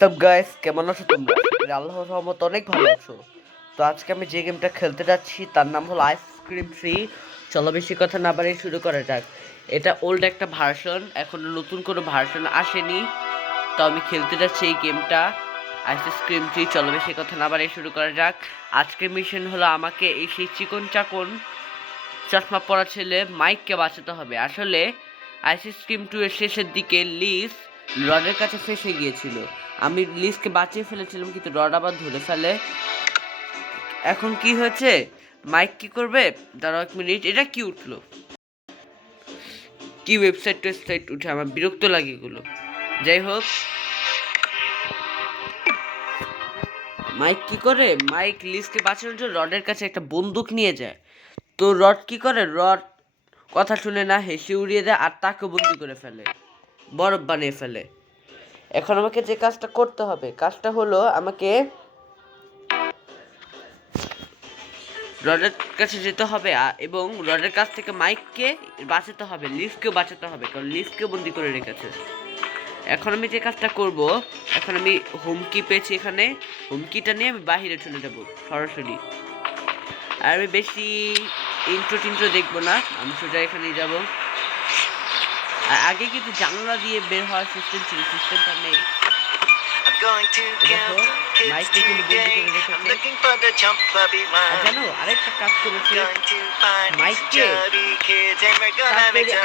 সব গাইস কেমন আছো তোমরা? আল্লাহর রহমতে অনেক ভালো আছো। তো আজকে আমি যে গেমটা খেলতে যাচ্ছি তার নাম হলো আইসক্রিম ফ্রি। চলো বেশি কথা না বাড়িয়ে শুরু করা যাক। এটা ওল্ড একটা ভার্সন, এখনো নতুন কোনো ভার্সন আসেনি। তো আমি খেলতে যাচ্ছি এই গেমটা আইসক্রিম ফ্রি। চলো বেশি কথা না বাড়িয়ে শুরু করা যাক। আজকের মিশন হলো আমাকে এই সেই চিকন চাকন চশমা পরা ছেলে মাইককে বাঁচাতে হবে। আসলে আইসক্রিম 2 এর শেষের দিকে লিস রডের কাছে ফেসে গিয়েছিল। আমি লিসকে বাঁচিয়ে ফেলেছিলাম, কিন্তু রড আবার ধরে ফেলে। এখন কি হয়েছে? মাইক কি করবে? দাঁড়াও এক মিনিট, এটা কি উঠলো? কি ওয়েবসাইট উঠে? আমার বিরক্ত লাগে এগুলো। যাই হোক, মাইক কি করে? মাইক লিসকে বাঁচানোর জন্য রডের কাছে একটা বন্দুক নিয়ে যায়। তো রড কি করে? রড কথা শুনে না, হেসে উড়িয়ে দেয় আর তাকে বন্দি করে ফেলে, বরফ বানিয়ে ফেলে। এখন আমাকে যে কাজটা করতে হবে, কাজটা হলো আমাকে রডের কাছে যেতে হবে এবং রডের কাছ থেকে মাইককে বাঁচাতে হবে, লিফকেও বাঁচাতে হবে, কারণ লিফকেও বন্দি করে রেখেছে। এখন আমি যে কাজটা করব, এখন আমি হুমকি পেয়েছি, এখানে হুমকিটা নিয়ে আমি বাহিরে চলে যাব সরাসরি। আর আমি বেশি ইন্ট্রো দেখবো না, আমি সোজা এখানেই যাব। আর আগে কিন্তু জানলা দিয়ে বের হওয়ার সিস্টেম ছিল, সিস্টেমটা নেই। জানো আরেকটা কাজ করেছে, মাইককে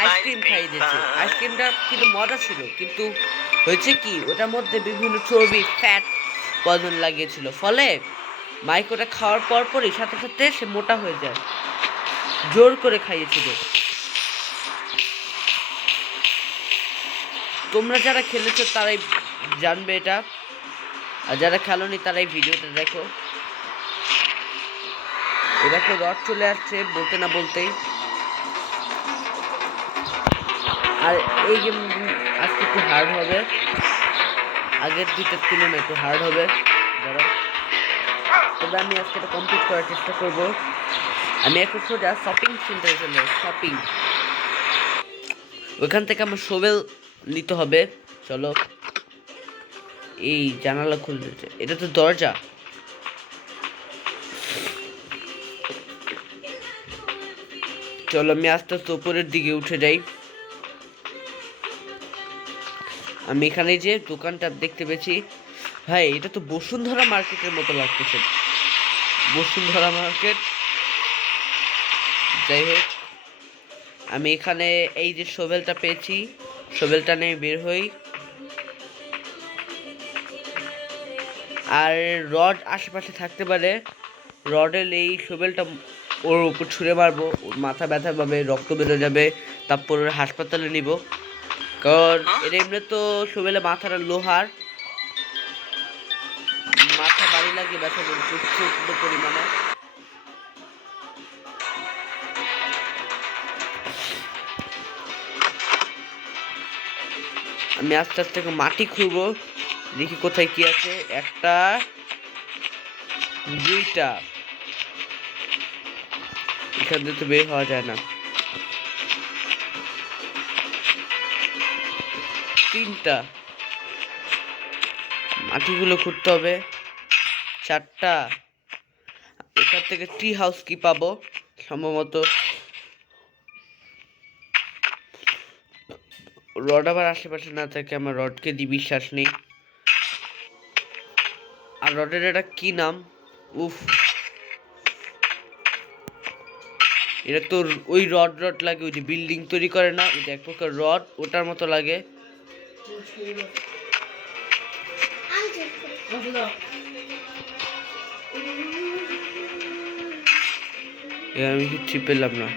আইসক্রিম খাইয়ে দিয়েছে। আইসক্রিমটা কিন্তু মজা ছিল, কিন্তু হয়েছে কি, ওটার মধ্যে বিভিন্ন চর্বি ফ্যাট পয়জন লাগিয়েছিল, ফলে মাইক ওটা খাওয়ার পরই সাথে সাথে সে মোটা হয়ে যায়। জোর করে খাইয়েছিল। তোমরা যারা খেলেছো তারাই জানবে এটা, আর যারা খেলোনি তারাই ভিডিওটা দেখো। এবার তো রড চলে আসছে বলতে না বলতেই। আর এই গেম আজকে একটু হার্ড হবে, আগের দুইটার তুলনায় একটু হার্ড হবে। ধরো, তবে আমি আজকে এটা কমপ্লিট করার চেষ্টা করব। আমি এখন সোজা শপিং সেন্টারে চলে, শপিং, ওইখান থেকে আমার শোভেল নিতে হবে। চলো, এই জানালা খুলতে, এটা তো দরজা। চলো আমি আস্তে আস্তে উপরের দিকে উঠে যাই। আমি এখানে যে দোকানটা দেখতে পেয়েছি, ভাই এটা তো বসুন্ধরা মার্কেটের মতো লাগতেছে, বসুন্ধরা মার্কেট। যাই হোক, আমি এখানে এই যে শোভেলটা পেয়েছি, শোভেলটা নিয়ে বের হই। আর রড আশেপাশে থাকতে পারে, রডের এই শোভেলটা ওর উপর ছুঁড়ে মারবো, ওর মাথা ব্যথা পাবে, রক্ত বেরো যাবে, তারপর ওর হাসপাতালে নিব। কারণ এর এমনি তো শোভেলে মাথাটা লোহার, মাথা বাড়ি লাগলে ব্যথা করবে প্রচুর পরিমাণে। আমি আস্তে আস্তে মাটি খুঁড়বো, দেখি কোথায় কি আছে। একটা, দুইটা, এখান থেকে তো বের হওয়া যায় না। তিনটা, মাটিগুলো খুঁড়তে হবে। চারটা, এখান থেকে ট্রি হাউস কি পাবো সম্ভবত। রড আবার আশেপাশে না থাকে, আমার রডকে দি বিশ্বাস নেই। আর রডের এটা কি নাম? উফ, এটা তো ওই রড লাগে, ওই যে বিল্ডিং তৈরি করে না, ওই যে এক প্রকার রড, ওটার মতো লাগে। আমি কিচ্ছু পেলাম না।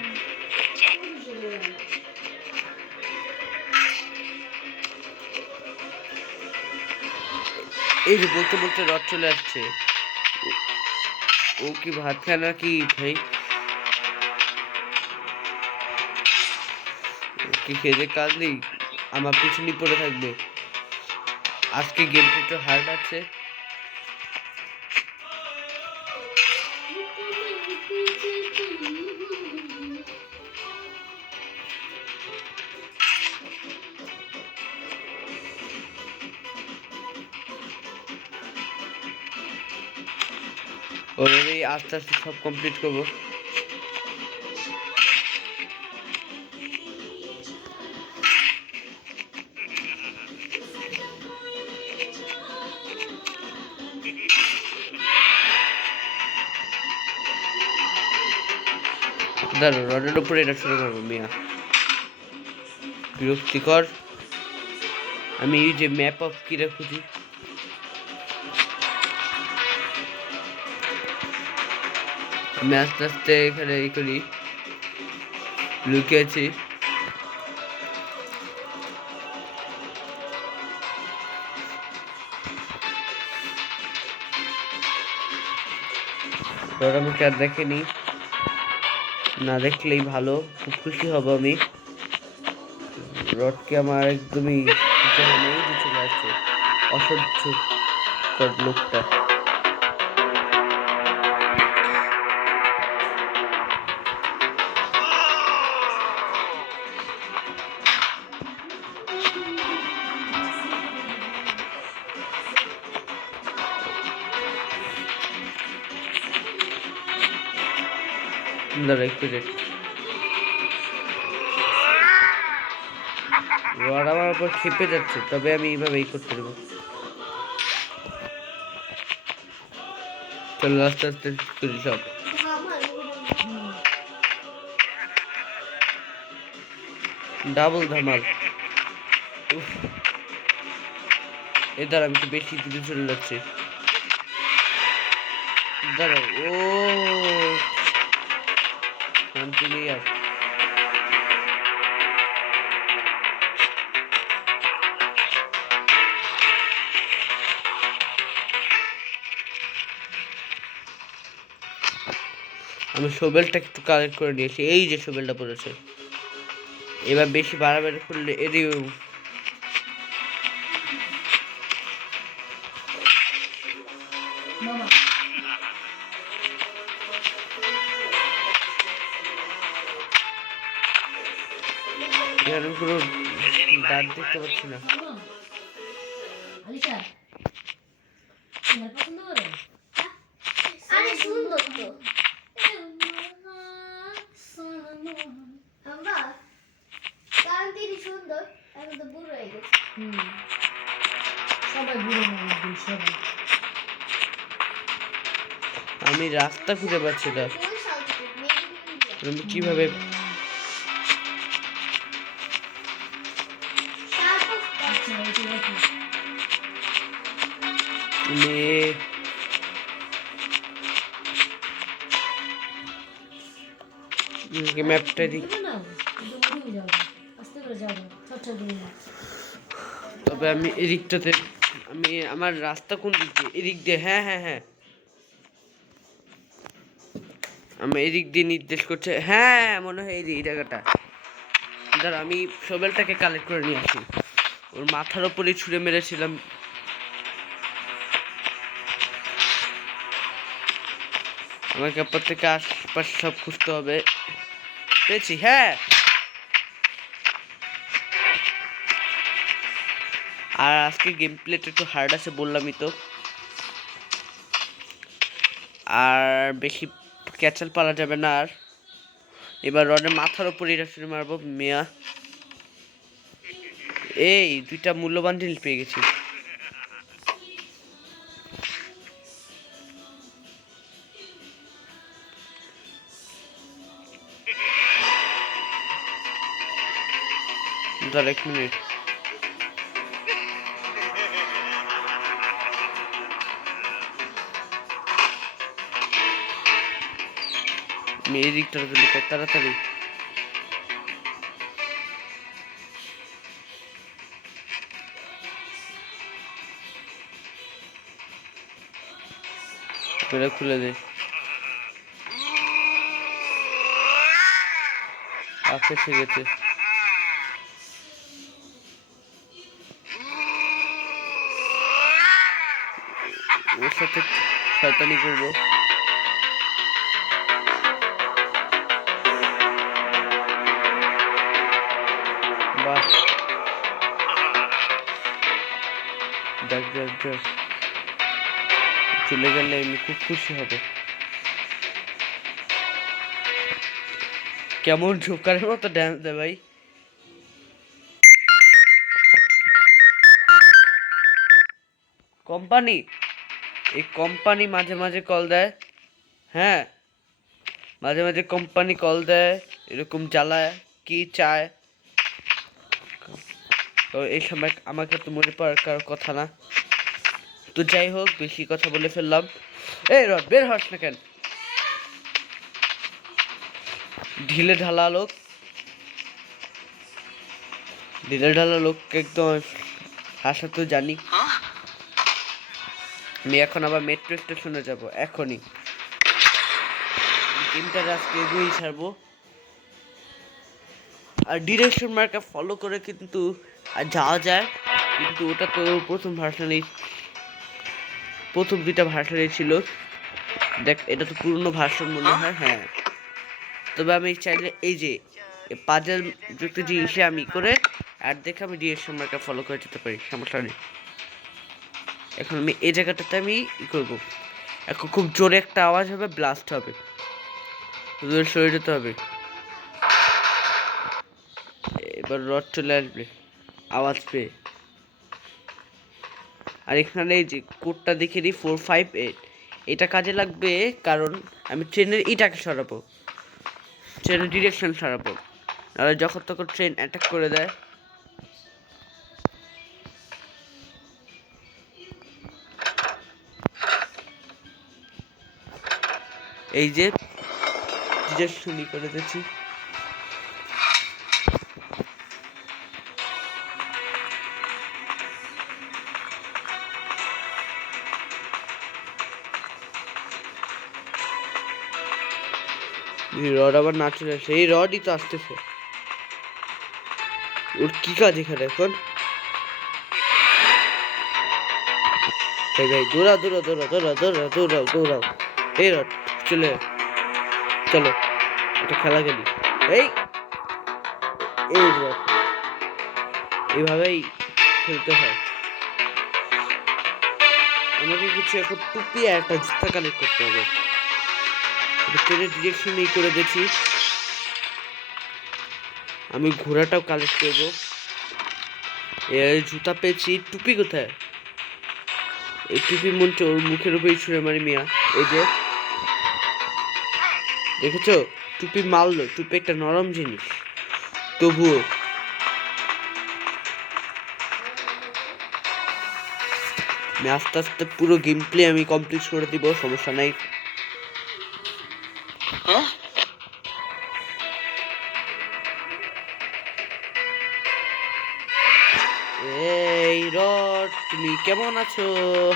এই যে বলতে বলতে রড চলে আসছে। ও কি ভাত খায় না কি ভাই? কি খেয়ে কাজ নেই, আমার পিছনেই পড়ে থাকবে। আজকে গেমটা একটু হার্ড আছে। ওভাবেই আস্তে আস্তে সব কমপ্লিট করবো। দাঁড়ো, রডের উপরে এটা শুরু করবো মিয়া, বিরক্তিকর। আমি এই যে ম্যাপ অফ কিরা খুঁজি, আমি আস্তে আস্তে এখানে এই করি, লুকিয়েছি। রড আমাকে আর দেখেনি, না দেখলেই ভালো, খুব খুশি হব আমি। রডকে আমার একদমই চলে আসছে, অসহ্য লোকটা। রড আমার উপর খেপে যাচ্ছে, তবে আমি এইভাবেই করতে দেবো। চলো আস্তে আস্তে করি সব। ডাবল ধামাল। এদার আমি তো বেশি দূরে চলে যাচ্ছি। দাঁড়াও, ও কন্টিনিউয়ার। আমি শোবেলটা একটু কালেক্ট করে নিয়েছি, এই যে শোবেলটা পড়েছে। এবার বেশি বাড়াবাড়ি করলে এরই কোনো দাঁত দেখতে পাচ্ছি না। আমি রাস্তা খুঁজে পাচ্ছি না, আমি কিভাবে ম্যাপটা দিই। তবে আমি এদিকটাতে, আমি আমার রাস্তা কোন দিক দিয়ে, এদিক দিয়ে, হ্যাঁ হ্যাঁ হ্যাঁ, আমি এদিক দিয়ে নির্দেশ করছে, হ্যাঁ মনে হয় এই জায়গাটা। ধর আমি শোবেলটাকে কালেক্ট করে নিয়ে আসি, ওর মাথার ওপরে ছুঁড়ে মেরেছিলাম। আমাকে প্রত্যেকে আশপাশ সব খুঁজতে হবে। পেয়েছি, হ্যাঁ। আর আজকে গেম প্লেটা একটু হার্ড আছে বললামই তো, আর বেশি ক্যাচাল পালা যাবে না। আর এবার রডের মাথার উপরে এটা শুরু মারবো মিয়া। এই দুইটা মূল্যবান জিনিস পেয়ে গেছি। ধর 1 মিনিট, আমি এই দিকটাতে লুকাই তাড়াতাড়ি। এটা খুলে দে। আচ্ছা ঠিক আছে, ওর সাথে শয়তানি করবো। বাহ, দেখ দেখ দেখ, চলে গেলে আমি খুব খুশি হবে। কেমন জোকারের মতো ড্যান্স দেয় ভাই। কোম্পানি, এই কোম্পানি মাঝে মাঝে কল দেয়। হ্যাঁ, মাঝে মাঝে কোম্পানি কল দেয়, এরকম জ্বালায়, কি চায়। তো এই সময় আমাকে তো মনে পড়ার কথা না। তো যাই হোক, বেশি কথা বলে ফেললাম। এই রড, বের হস না কেন? ঢিলে ঢালা লোক, ঢিলে ঢালা লোককে একদম হাসা তো জানি। আমি এখন আবার মেট্রো স্টেশনে যাব এখনই। গেমটা আজকে এগিয়ে ছাড়বো। আর ডিরেকশন মার্কা ফলো করে কিন্তু যাওয়া যায়, কিন্তু ওটা তো প্রথম ভার্সনেই, প্রথম দুইটা ভার্সনেই ছিল। দেখ, এটা তো পুরনো ভার্সন মনে হয়। হ্যাঁ, তবে আমি চাইলে এই যে পাজল যুক্ত জিনিসে আমি করে আর দেখে আমি ডিরেকশন মার্কা ফলো করে যেতে পারি, সমস্যা নেই। এখন আমি এই জায়গাটাতে আমি ই করবো। এখন খুব জোরে একটা আওয়াজ হবে, ব্লাস্ট হবে, সরে যেতে হবে। এবার রড চলে আসবে আওয়াজ পেয়ে। আর এখানে এই যে কোডটা দেখে দিই 458, এটা কাজে লাগবে কারণ আমি ট্রেনের ইটাকে সরাবো, ট্রেনের ডিরেকশন সরাবো। আর যখন তখন ট্রেন অ্যাটাক করে দেয়। এই যে ডিরেকশন করে দিচ্ছি। রড আবার না চলে আসে, এই রডই তো আসতেছে। ওর কি কাজ এখানে এখন? ভাই দৌড়াও দৌড়াও দৌড়াও দৌড়াও দৌড়াও দৌড়াও দৌড়াও। এই রড চলে, চলো একটা খেলা খেলি। এই এই রড এইভাবেই খেলতে হয়। আমাকে কিছু এখন টুপি আর একটা জুতা কালেক্ট করতে হবে। ট্রেনের ডিরেকশন এই করে দিয়েছি। আমি ঘোড়াটাও কালেক্ট করবো। এই জুতা পেয়েছি, টুপি কোথায়? এই টুপি মনটা ওর মুখের উপরে ছুঁড়ে মারি মিয়া। এই যে দেখেছো, টুপি মারলো। টুপি একটা নরম জিনিস, তবুও আমি আস্তে আস্তে পুরো গেম প্লে আমি কমপ্লিট করে দিব, সমস্যা নাই। এই রড, তুমি কেমন আছো?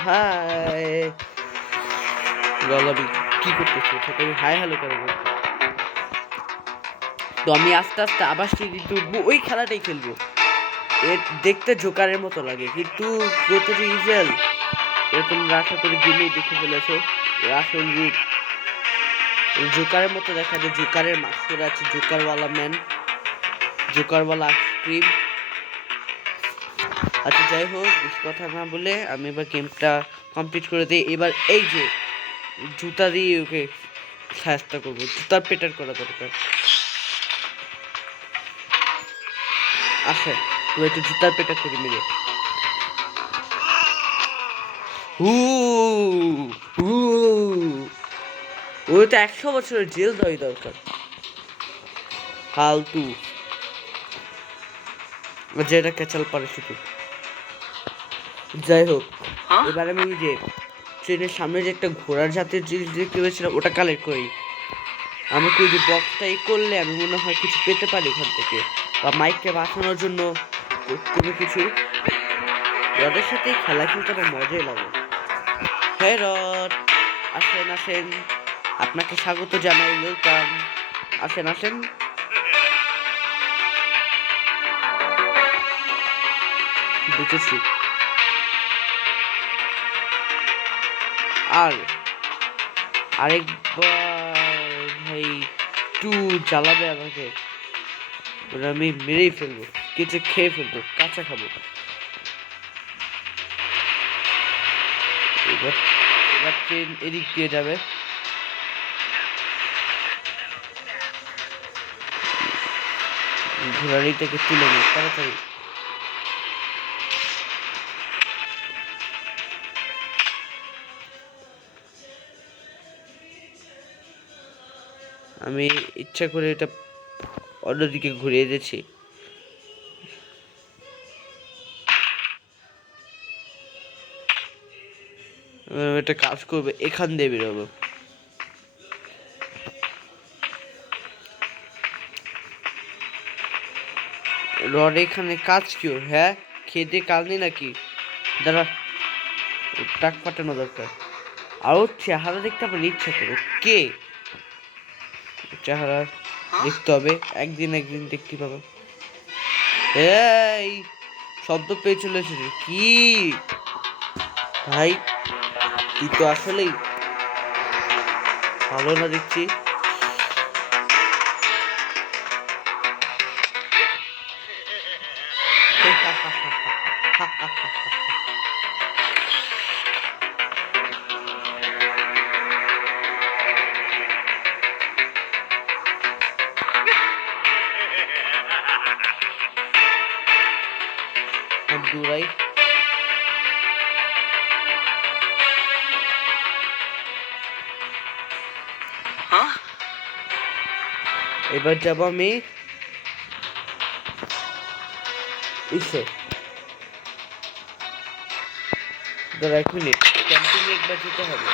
হাই। আমি কি করতেছি সেটা আমি হাই হ্যালো করে বলছি। তো আমি আস্তে আস্তে আবার কিন্তু ওই খেলাটাই খেলবো। এর দেখতে জোকারের মতো লাগে, কিন্তু প্রতিটি ইভেল এরকম আশা করে গেমেই দেখে ফেলেছো। আসল রূপ জোকারের মতো দেখা যায়। জোকারের মাস্ক পরে আছে, জোকারওয়ালা ম্যান, জোকারওয়ালা আইসক্রিম। আচ্ছা যাই হোক, বেশি কথা না বলে আমি এবার গেমটা কমপ্লিট করে দিই। এবার এই যে জুতা দিয়ে ওকে সাহায্য করবো, জুতার পেটার করা দরকার। আসে তো একটু জুতার পেটার করে মিলে। ওই তো 100 বছরের জেল দেওয়াই দরকার, ফালতু যেটা ক্যাচাল পারে শুধু। যাই হোক, এবার আমি যে ট্রেনের সামনে যে একটা ঘোড়ার জাতের জিনিস দেখতে পেয়েছিলাম, ওটা কালেক্ট করি। আমাকে ওই যে বক্সটা করলে আমি মনে হয় কিছু পেতে পারি ওখান থেকে, বা মাইককে বাঁচানোর জন্য কোনো কিছু। রডের সাথে খেলা খেলতে আমার মজাই লাগে। হ্যাঁ রড, আসেন আসেন, আপনাকে স্বাগত জানাই, ওয়েলকাম। আসেন আসেন। বুঝেছি। আর আরেকবার ভাই একটু জ্বালাবে আমাকে, আমি মেরেই ফেলবো, কেটে খেয়ে ফেলবো, কাঁচা খাবো। এবার ট্রেন এদিক দিয়ে যাবে। ঘোড়ারি থেকে তুলে নিই তাড়াতাড়ি। আমি ইচ্ছা করে এটা অন্যদিকে ঘুরিয়ে দিয়েছি। এটা কাজ করবে, এখান দিয়ে বেরোবো। রড এখানে কাজ কি ওর? হ্যাঁ, খেতে কাজ নেই নাকি? দাঁড়া, টাক পাঠানো দরকার। আর ওর চেহারা দেখতে আমার ইচ্ছা করে। কে চেহারা দেখতে হবে, একদিন একদিন দেখতে পাবো। এই শব্দ পেয়ে চলেছে কি ভাই? তুই তো আসলেই ভালো না দেখছি। দূরাই এবার যাবো আমি ইসে। দাঁড়া 1 মিনিট, ক্যাম্পিং এ একবার যেতে হবে।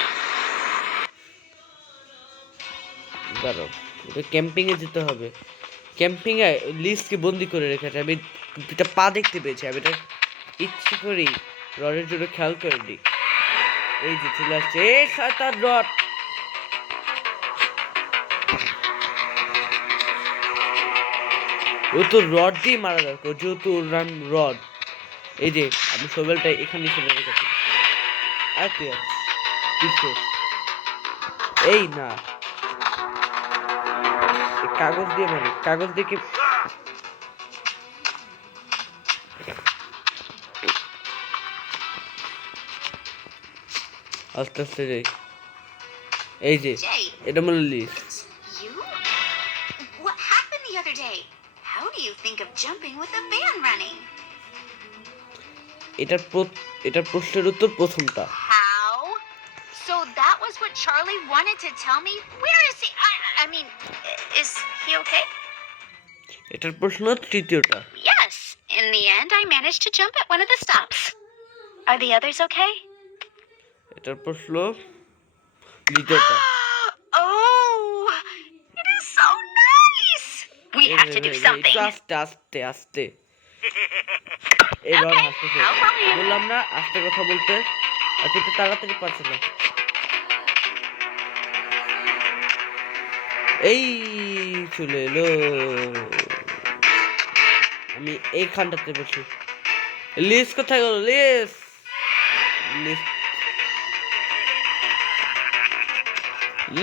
দাঁড়াও, ক্যাম্পিং এ যেতে হবে। ক্যাম্পিং এ লিস্টকে বন্দি করে রেখেছে। আমি দুটা পা দেখতে পেয়েছি। আমি এটা ইচ্ছে করেই রডের জন্য খেয়াল করিনি। এই যে চলে আসছে, এই শয়তান রড। ও তো রড দিয়ে মারা দরকার, যেহেতু ওর নাম রড। এই যে আমি শোভেলটা এখানে ফেলে রেখেছি। আর তুই এই না, কাগজ দিয়ে মানে কাগজ দিয়ে কি আস্তে আস্তে যাই। এই যে এটা মনে list. What happened the other day? How do you think of jumping with a van running? এটার প্রশ্নের উত্তর প্রথমটা। How? So that was what Charlie wanted to tell me? Where is he? I mean, is he okay? এটার প্রশ্ন তৃতীয়টা। Yes. In the end, I managed to jump at one of the stops. Are the others okay? এটার প্রশ্ন দ্বিতীয়টা। Oh, it is so nice. We have to do something. আস্তে আস্তে আস্তে। এই rod হাসতেছে, বললাম না আস্তে কথা বলতে। আর তুই তো তাড়াতাড়ি পারছে না। এই চলে এলো। আমি এইখানটাতে বসি। লিস কোথায় গেল? লিস লিস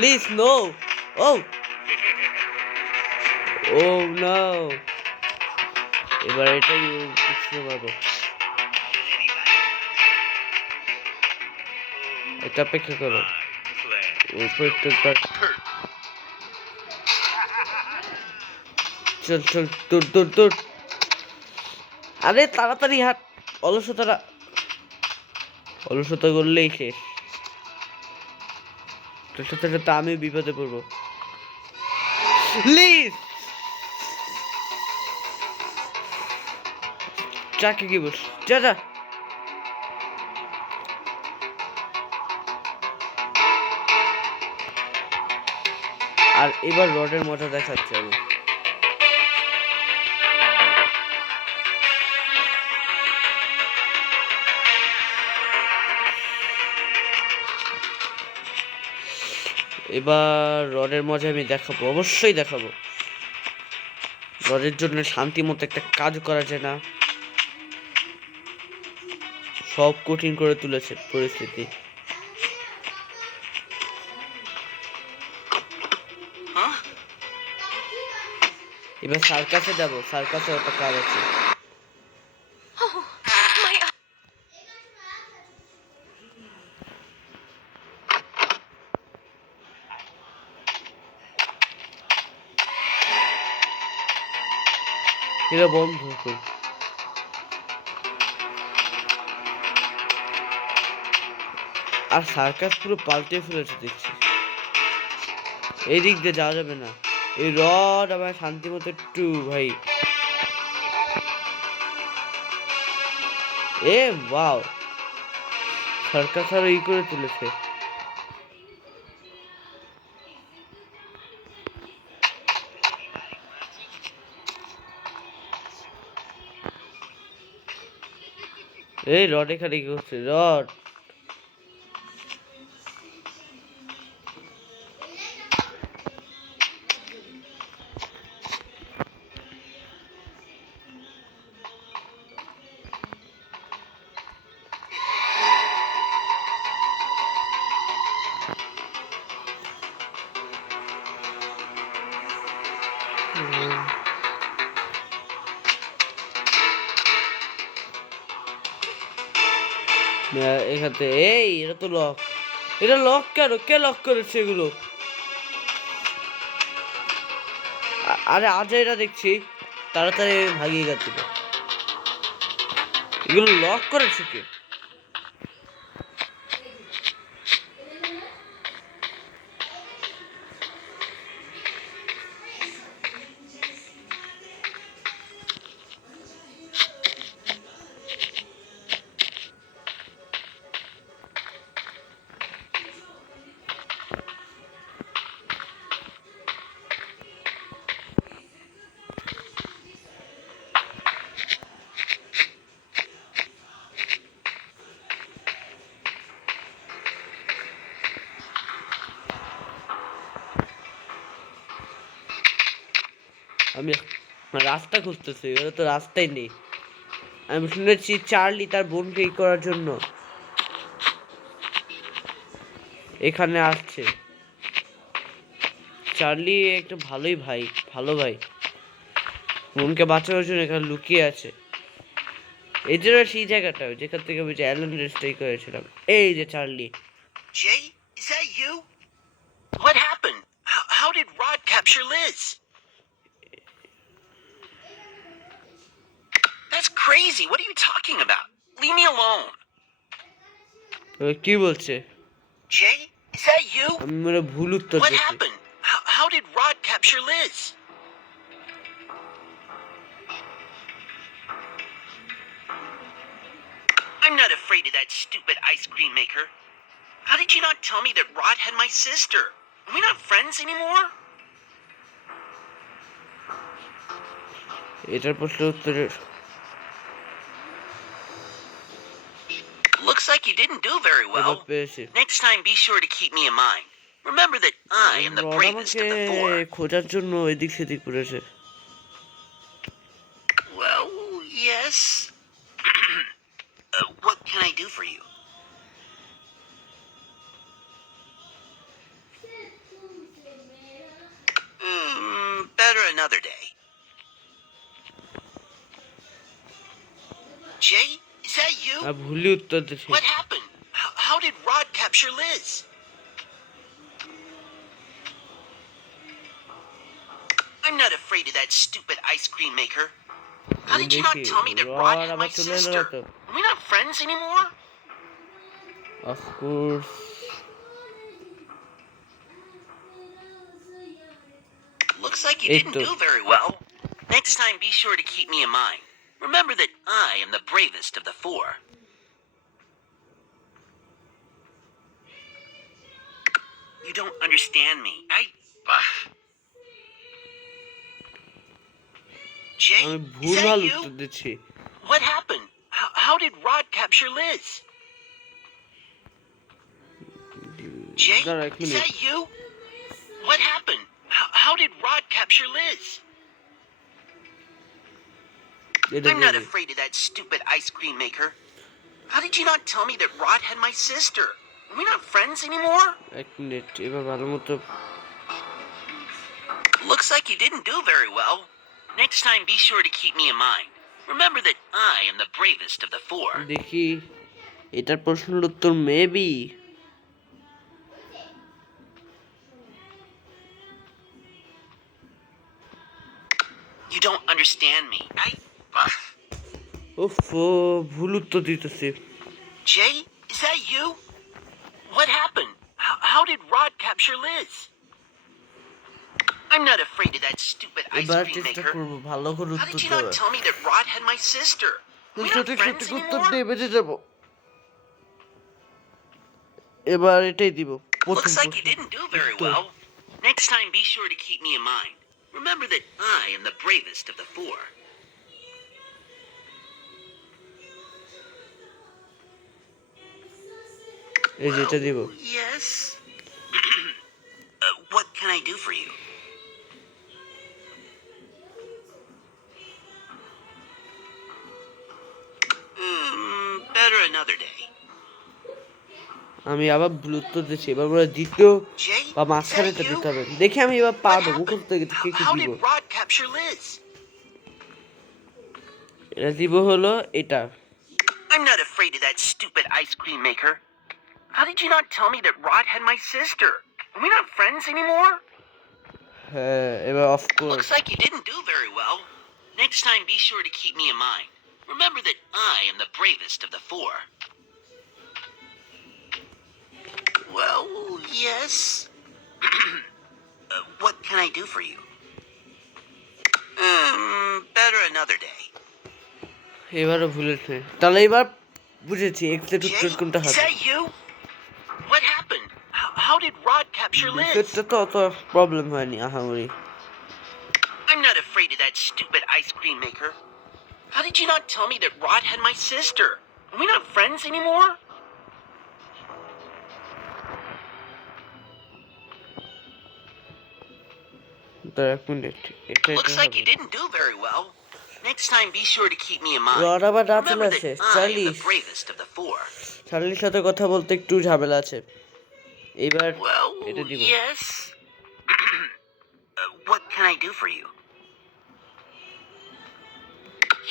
লিস নো। ও ও নো, এবার এটাই বুঝতে পারবো। এটা অপেক্ষা করো। চল চল, দূর দূর দূর। আরে তাড়াতাড়ি হাট। অলসতা করলেই শেষ। তোর সাথে সাথে আমি বিপদে পড়বো। প্লিজ চাকে কি বস, যা যা। আর এবার রডের মজা দেখাচ্ছে আমি। এবার রডের মজা আমি দেখাবো, অবশ্যই দেখাবো। রডের জন্য শান্তি মতো একটা কাজ করা যায় না? সব কঠিন করে তুলেছে পরিস্থিতি। এবার সার্কাসে যাবো, সার্কাসে একটা কাজ আছে। এটা বন্ধ কর। আর সার্কাস পুরো পাল্টে ফেলেছে দেখছি। এই দিক দিয়ে যাওয়া যাবে না। এই রড আমার শান্তি মতো একটু ভাই। এ ওয়াও, সার্কাস আরো ই করে তুলেছে। এই রড এখানে কি করছে? রড এখান থেকে। এই এটা তো লক। এটা লক কেন? কে লক করেছে এগুলো? আরে আজ এটা দেখছি তাড়াতাড়ি ভাগিয়ে গেছিল। এগুলো লক করেছে কে? আমি রাস্তা খুঁজতেছি, ওরা তো রাস্তাই নেই। আমি শুনেছি চার্লি তার বোনকে ই করার জন্য এখানে আসছে। চার্লি একটা ভালোই ভাই, ভালো ভাই। বোনকে বাঁচানোর জন্য এখানে লুকিয়ে আছে। এই জন্য সেই জায়গাটা যেখান থেকে আমি যে অ্যালেন রেস্টাই করেছিলাম। এই যে Charlie. Jay, is that you? What happened? How did Rod capture Liz? That's crazy. What are you talking about? Leave me alone. কি বলছে? Jay, is that you? আমি মনে হয় ভুল উত্তর What দিয়েছি। happened? How did Rod capture Liz? I'm not afraid of that stupid ice cream maker. How did you not tell me that Rod had my sister? Are we not friends anymore? এটার প্রশ্নের উত্তরে Looks like you didn't do very এবার well. পেয়েছি। Next time, be sure to keep me in mind. Remember that I am the rod bravest আমাকে of the four. খোঁজার জন্য এদিক সেদিক করেছে। Well, yes. What can I do for you? Better another day. Jay, is that you? আর ভুলই উত্তর দিয়েছি। What happened? How did Rod capture Liz? I'm not afraid of that stupid ice cream maker. How did you not দেখি tell me that Rod rod had my আবার চলে এলো না sister? তো। Are we not friends anymore? Of course. Looks like you Hey, didn't to- do very well. Next time, be sure to keep me in mind. Remember that I am the bravest of the four. You don't understand me. Jay, আমি is ভুলভাল that উত্তর you? দিচ্ছি। What happened? How did Rod capture Liz? Jay, দাঁড়া এক is minute. that you? What happened? How did Rod capture Liz? এটা I'm not দেখি। afraid of that stupid ice cream maker. How did you not tell me that Rod had my sister? Are we not friends anymore? এক minute, এবার ভালো মতো। Looks like you didn't do very well. Next time, be sure to keep me in mind. Remember that I am the bravest of the four. দেখি এটার প্রশ্নের উত্তর maybe You don't understand me. উফ, ভুল উত্তর দিতেছে। Jay, is that you? What happened? How did Rod capture Liz? I'm not afraid of that stupid ice এবার cream চেষ্টা maker. করবো ভালো করে How উত্তর did you দেওয়ার। not tell me that Rod had my sister? Are we not সঠিক friends সঠিক উত্তর anymore? দিয়ে বেঁচে যাবো। এবার এটাই দিব প্রথম Looks like you প্রশ্ন। didn't do very উত্তর। well. Next time, be sure to keep me in mind. Remember that I am the bravest of the four. এই যে এটা দিব। Yes. What can I do for you? Better another day. আমি আবার ভুল উত্তর দিচ্ছি, এবার বলে দ্বিতীয় Jay, বা is that মাঝখানেটা you? দিতে হবে। দেখি আমি এবার What পারবো, happened? মুখস্থ থেকে কি কি How দিব। did Rod capture Liz? এটা দিব হলো এটা। I'm not afraid of that stupid ice cream maker. How did you not tell me that Rod had my sister? Are we not friends anymore? হ্যাঁ, এবার of course. Looks like you didn't do very well. Next time, be sure to keep me in mind. Remember that I am the bravest of the four. Well, yes. What can I do for you? Better another day. এবারও ভুলেছে, তাহলে এবার বুঝেছি exact Jay, উত্তর কোনটা is হবে। that you? What happened? How did Rod capture Liz? বিষয়টা তো অত প্রবলেম হয়নি আহামরি। I'm not afraid of that stupid ice cream maker. How did you not tell me that Rod had my sister? Are we not friends anymore? তো এক minute, এটা Looks like you didn't do very well. Next time, be sure to keep me in mind. Rod আবার না চলে Remember আসে। that I am Charlie, the bravest of the four. চার্লির সাথে কথা বলতে একটু ঝামেলা আছে। এবার Well, এটা দিব। yes. What can I do for you?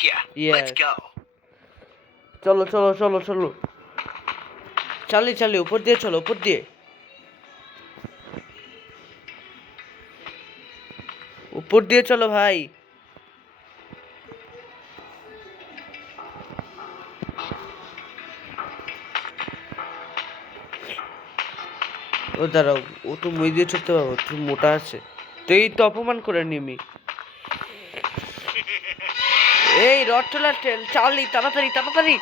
Yeah, let's Yes. go. চলো চলো চলো চলো, চার্লি চার্লি উপর দিয়ে চলো, উপর দিয়ে। উপর দিয়ে চলো ভাই। ও দাঁড়াও, ও তো মই দিয়ে চড়তে পারবো, তুই মোটা আছে তো, এই তো অপমান করে নিমি। এই রড চলার চার্লি, তাড়াতাড়ি তাড়াতাড়ি,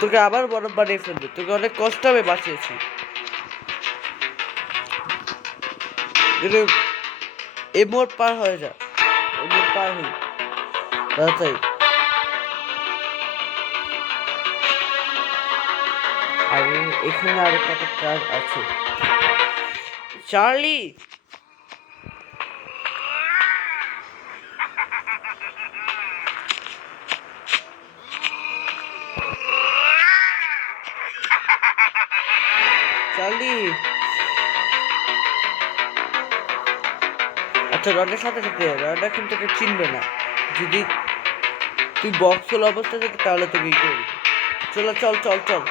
তোকে আবার বরফ বানিয়ে ফেলবে, তোকে অনেক কষ্ট হবে বাঁচিয়েছি। এ মোড় পার হয়ে যা, এ মোড় পার হই তাড়াতাড়ি। আর এখানে আরো কত কাজ আছে। চার্লি, চার্লি, আচ্ছা রডের সাথে সাথে রড এখন তোকে চিনবে না, যদি তুই বক্স হল অবস্থা থেকে, তাহলে তোকে ই করবি। চলো চল চল চল,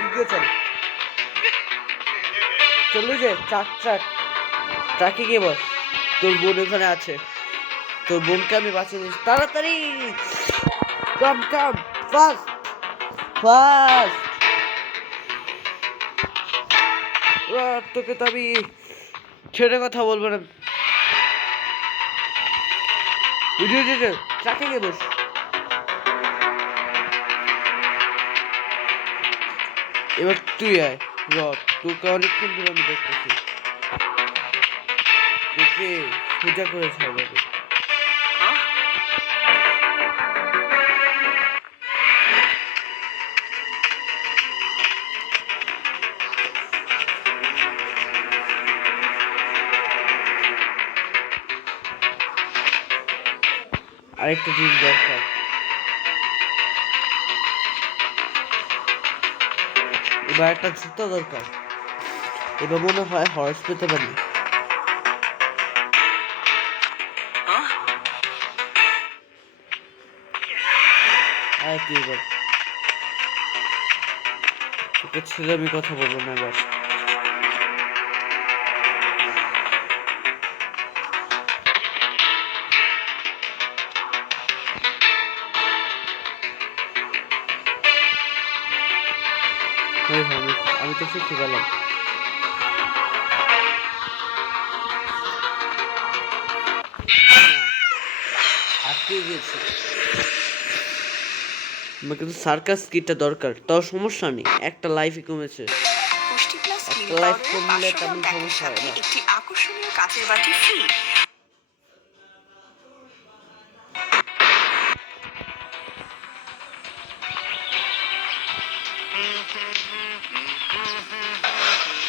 দিকে চল, চলে যে ট্রাক ট্রাক, ট্রাকে গিয়ে বস। তোর বোন ওখানে আছে, তোর বোনকে আমি বাঁচিয়ে দিচ্ছি, তাড়াতাড়ি কাম কাম, ফাস্ট ফাস্ট। তোকে তো আমি ছেড়ে কথা বলবো না। ট্রাকে গিয়ে বস। এবার তুই আয় রড, তোকে অনেকক্ষণ ধরে আমি দেখতেছি, তোকে সোজা করে ছাড়বে। Huh? আরেকটা জিনিস দরকার, এবার একটা জুতো দরকার। এবার মনে হয় হর্স পেতে পারি। Huh? আয় তুই এবার, তোকে ছেড়ে আমি কথা বলবো না এবার। ওই ভাই, আমি তো শিখে গেলাম। আটকে গেছি। আমার কিন্তু সার্কাস কিটটা দরকার, তাও সমস্যা নেই, একটা লাইফই কমেছে। পুষ্টি প্লাস মিল্ক একটা লাইফ পাউডারের কমলে 500 তেমন গ্রাম প্যাকের সমস্যা হয় সাথে না। একটি আকর্ষণীয় কাচের বাটি ফ্রি।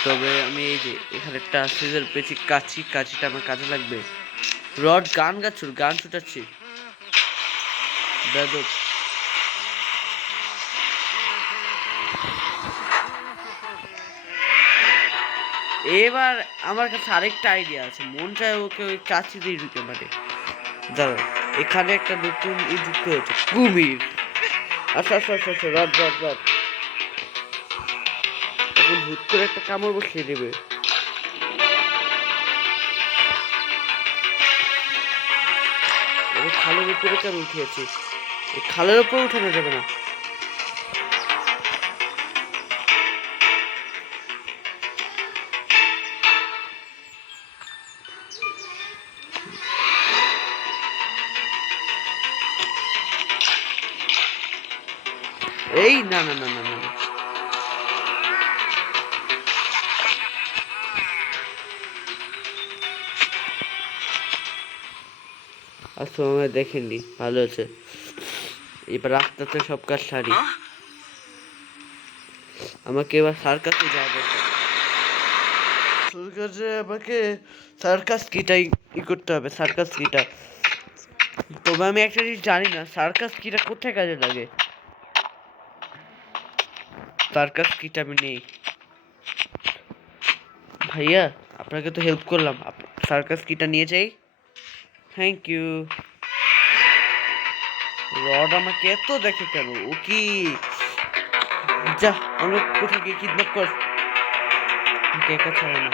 তবে আমি এই যে এখানে একটা সিজার পেয়েছি, কাঁচিটা আমার কাজে লাগবে। রড গান ছুটাচ্ছি বেদব। এবার আমার কাছে আরেকটা আইডিয়া আছে, মন চায় ওকে ওই কাঁচি দিয়ে ঢুকে মারে। দাঁড়াও, এখানে একটা নতুন যুক্ত হয়েছে, কুমির। আচ্ছা আচ্ছা আচ্ছা আচ্ছা, রড এখন হুট করে একটা কামড় বসিয়ে দেবে। খালের উপরে কেন উঠিয়েছি? এই খালের উপরে উঠানো যাবে না। এই না না না না না, আচ্ছা আমায় দেখেননি, ভালো আছে। এবার রাস্তাতে সব কাজ সারি। আমাকে এবার সার্কাসে যাওয়া দরকার। সার্কাসে আমাকে সার্কাস কিটাই করতে হবে, সার্কাস কিটা। তবে আমি একটা জিনিস জানি না, সার্কাস কিটা কোথায় কাজে লাগে। সার্কাস কিটা আমি নেই। ভাইয়া আপনাকে তো হেল্প করলাম, সার্কাস কিটা নিয়ে যাই। Thank you. রড আমাকে এত দেখে কেন? ও কি যা, অনেক কোথাও গিয়ে কিডন্যাপ কর, একা ছাড়ে না।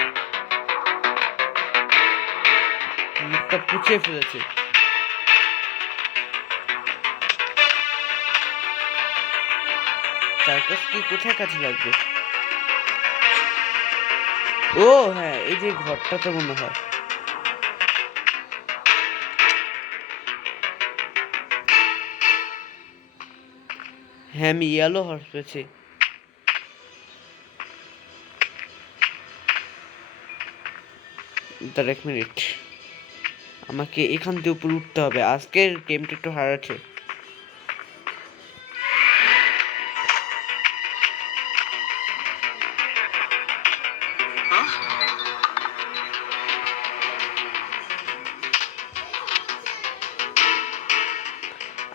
মুখটা পুচিয়ে ফেলেছে। সার্কাস কি কোথায় কাজে লাগবে? ও হ্যাঁ, এই যে ঘরটাতে মনে হয়। হ্যাঁ আমি ইয়েলো হর্স পেয়েছি। দাঁড়া এক মিনিট, আমাকে এখান দিয়ে উপরে উঠতে হবে, আজকের গেমটা একটু হার্ড আছে।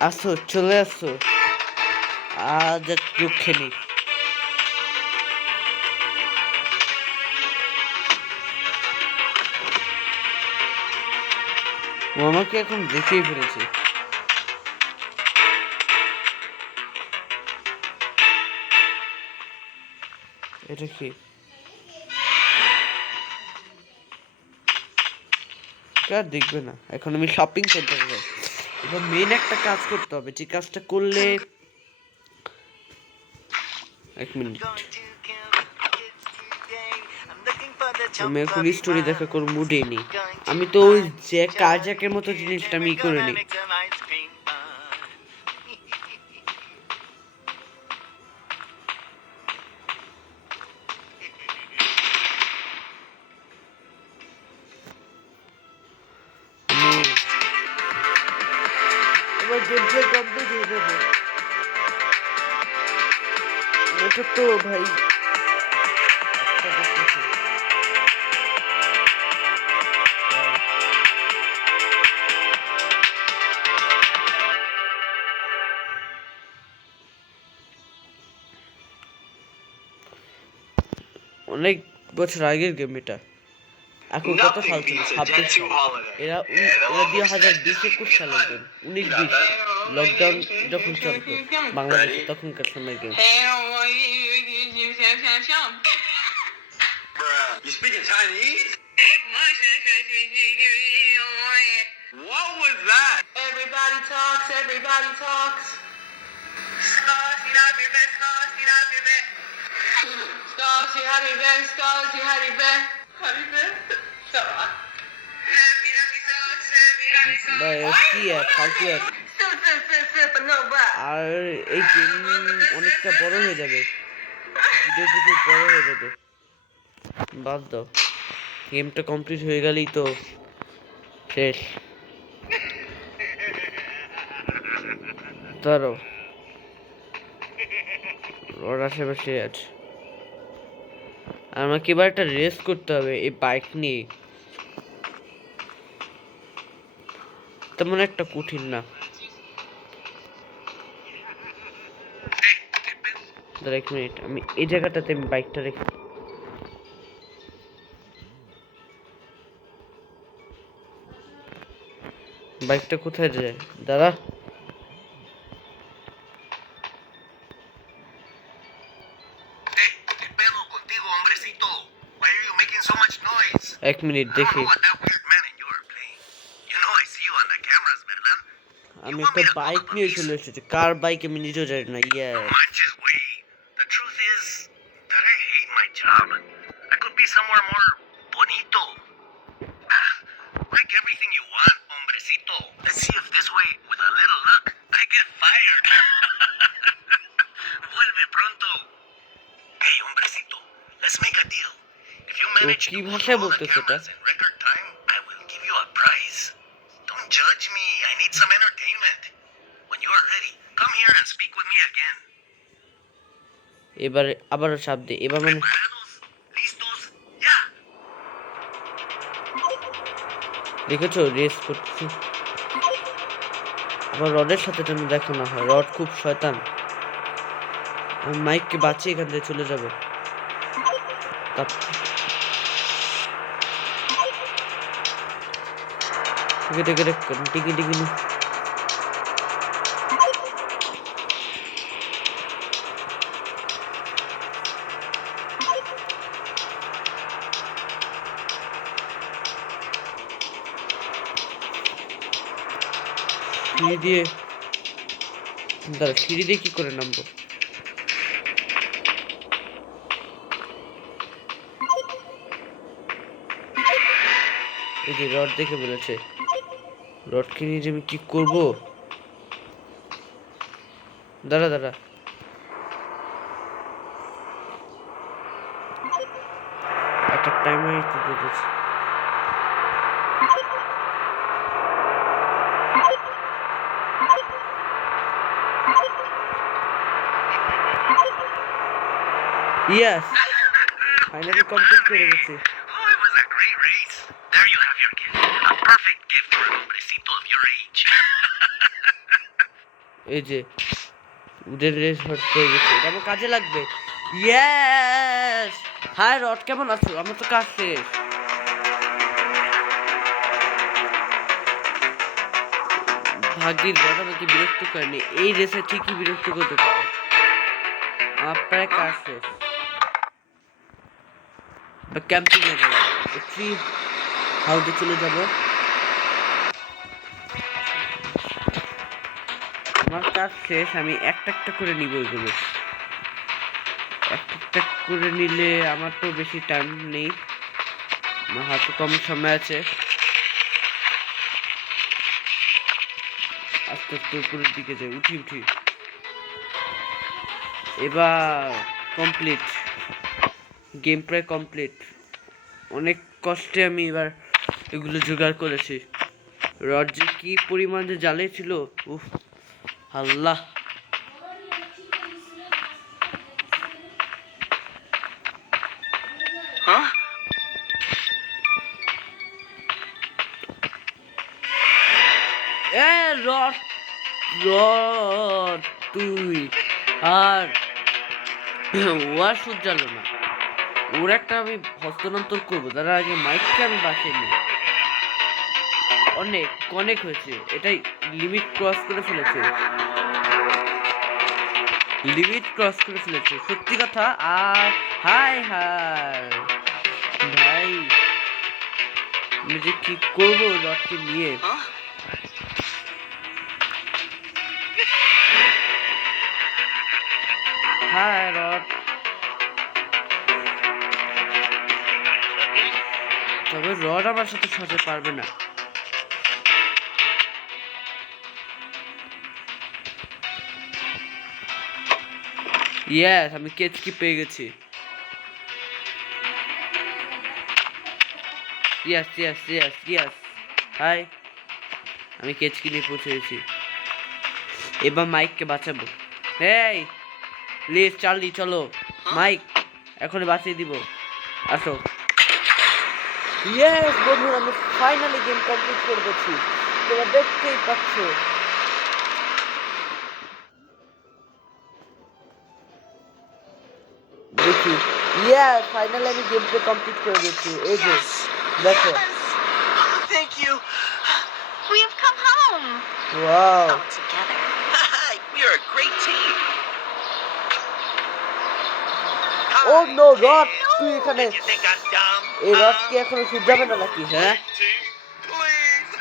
আসো, চলে আসো, আজ এক রক্ষে নেই। ও আমাকে এখন দেখেই ফেলেছে। এটা কি? কার দেখবে না, এখন আমি শপিং সেন্টারে যাই। এবার মেন একটা কাজ করতে হবে, যে কাজটা করলে, এক মিনিট, আমি এখন স্টোরি দেখা কোন মুডে নেই। আমি তো ওই যে কার্জাকের মতো জিনিসটা আমি করে নিই। এবার গেমটা কমপ্লিট হয়ে যাবে। এটা তো ভাই একটা দেখতেছি। অনেক বছর আগের গেম এটা। এখন কত সাল ছিল? 26 সাল। এরা 2020-21 সালের গেম, 19-20 লকডাউন যখন চলতো বাংলাদেশে, তখনকার সময় game. You speaking Chinese? What was that? Everybody talks, everybody talks. Stalsi, arrivé, Stalsi, arrivé, arrivé. Ça va. ভাই কি এক ফালতু এক। আর এই গেম অনেকটা বড় হয়ে যাবে, ভিডিও প্রচুর বড় হয়ে যাবে, বাদ দাও। গেমটা কমপ্লিট হয়ে গেলেই তো শেষ। দাঁড়াও, ওর আশেপাশে আছে। আমাকে এবার একটা রেস করতে হবে এই বাইক নিয়ে, তেমন একটা কঠিন না। দাঁড়া 1 মিনিট, আমি এই জায়গাটাতে আমি বাইকটা রেখে, বাইকটা কোথায় যায় দাদা? Hey, ¿qué pedo contigo, hombrecito? Why are you making so much noise? 1 minute I don't দেখি। know what that weird man and you are playing. You know I see you on the cameras, ¿verdad? আমি একটা bike নিয়ে চলে এসেছি, কার bike আমি নিজেও জানি না। ইয়ে No manches, güey. The truth is that I hate my job. I could be somewhere more bonito. Like everything you want, hombrecito. Let's see if this way, with a little luck, I get fired. Vuelve pronto. Hey, hombrecito, let's make a deal. If you manage কি to ভাষায় pull all the বলতেছে এটা? cameras in record time, I will give you a prize. Don't judge me. I need some entertainment. When you are ready, come here and speak with me again. এবারে আবারও চাপ দে, এবার মানে ¿Preparados? ¿Listos? ¡Ya! দেখেছো race করতেছি। আবার রডের সাথে যেন দেখা না হয়, রড খুব শয়তান। আমি মাইককে বাঁচিয়ে এখান থেকে চলে যাবো। টিকি টিকি সিঁড়ি দিয়ে, দাঁড়া সিঁড়ি দিয়ে কি করে নামবো? এই যে রড দেখে বলেছে, রডকে নিয়ে যে আমি কি করবো? দাঁড়া দাঁড়া, একটা টাইমার দিতেছি। Yes, ফাইনালি কমপ্লিট করে গেছি। Oh, it was a great race. There you have your gift. A perfect gift for an hombrecito of your age. এই যে উডের রেস হয়ে গেছে, এটা আমার কাজে লাগবে। ইয়েস! হাই রড, কেমন আছো? আমার তো কাজ শেষ। ভাগ্যের রড আমাকে বিরক্ত করেনি, এই রেসে ঠিকই বিরক্ত করতে পারে। আমার প্রায় কাজ শেষ। ক্যাম্পিং এ যাবো, ট্রি হাউসে চলে যাব। আমার কাজ শেষ, আমি একটা একটা করে নিব এগুলো। একটা একটা করে নিলে আমার তো বেশি টাইম নেই, আমার হাতে কম সময় আছে। আস্তে আস্তে উপরের দিকে যাই, উঠি উঠি। এবার কমপ্লিট, গেম প্রায় কমপ্লিট। অনেক কষ্টে আমি এবার এগুলো জোগাড় করেছি। রড যে কি পরিমাণ যে জ্বালিয়ে ছিল, উফ আল্লাহ। Huh? এ রড, রড তুই আর ও আর সহ্যালো না, ওর একটা আমি হস্তান্তর করবো। তার আগে মাইককে আমি বাঁচিয়ে নিই। অনেক অনেক হয়েছে, এটাই লিমিট ক্রস করে ফেলেছে, লিমিট ক্রস করে ফেলেছে সত্যি কথা। আর হাই হাই ভাই, আমি যে কি করবো রডকে নিয়ে। Huh? হাই রড, তবে রড আমার সাথে সাথে পারবে না। ইয়েস, আমি কেচকি পেয়ে গেছি। Yes yes yes yes. Hi, আমি কেচকি নিয়ে পৌঁছে গেছি। এবার মাইককে বাঁচাবো। হেই প্লিজ চার্লি চলো, মাইক এখনই বাঁচিয়ে দিব, আসো। ইয়েস বন্ধুরা, আমি ফাইনালি গেম কমপ্লিট করে দিচ্ছি, তোমরা দেখতেই পাচ্ছ। দেখি, ইয়েস ফাইনালি আমি গেমটা কমপ্লিট করে দিচ্ছি। এই যে দেখো, Thank you. We have come home. Wow, All together. You're a great team. Oh no Rod, তুই এখানে Did you think I'm dumb? এই রড কি এখনো শুধাবে না নাকি? হ্যাঁ, Team, please.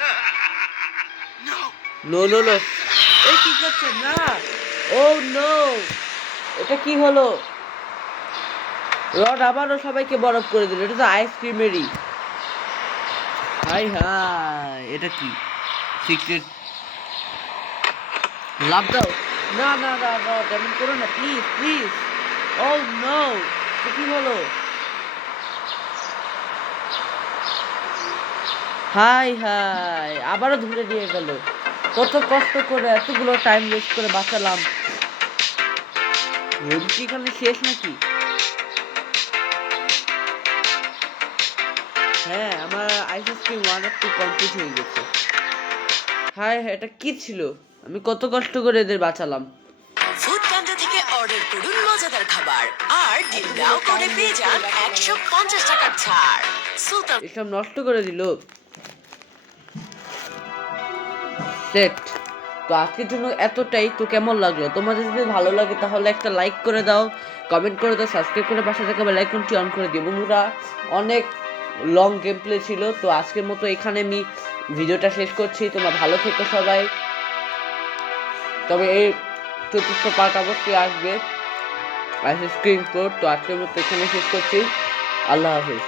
No. No no no, এই কি করছে? না, ও নো, এটা কি হলো? রড আবারও সবাইকে বরফ করে দিল। এটা তো আইসক্রিমেরই। হাই হাই, এটা কি সিক্রেট? লাভ দাও। না না না না, তেমন করো না প্লিজ প্লিজ। ও নো, কি হলো? হাই হাই, আবারও ধরে দিয়ে গেল। কত কষ্ট করে এতগুলো টাইম ওয়েস্ট করে বাঁচালাম। গেম কি এখানে শেষ নাকি? হ্যাঁ, আমার আইসক্রিম 1 আর 2 কমপ্লিট হয়ে গেছে। হাই, এটা কি ছিল? আমি কত কষ্ট করে এদের বাঁচালাম। ফুড প্যান্ডা থেকে অর্ডার করুন মজাদার খাবার আর ডিল নাও করে পেয়ে যান 150 টাকার ছাড়। সুলতান এসব নষ্ট করে দিল। সেট। তো আজকের জন্য এতটাই। তো কেমন লাগলো? তোমাদের যদি ভালো লাগে তাহলে একটা লাইক করে দাও, কমেন্ট করে দাও, সাবস্ক্রাইব করে পাশে থাকা বেল আইকনটি অন করে দিও। বন্ধুরা, অনেক লং গেম প্লে ছিল। তো আজকের মতো এখানে আমি ভিডিওটা শেষ করছি। তোমরা ভালো থেকো সবাই। তবে এই চতুর্থ পার্ট অবশ্যই আসবে আইসক্রিম কোড। তো আজকের মতো এখানে শেষ করছি। আল্লাহ হাফেজ।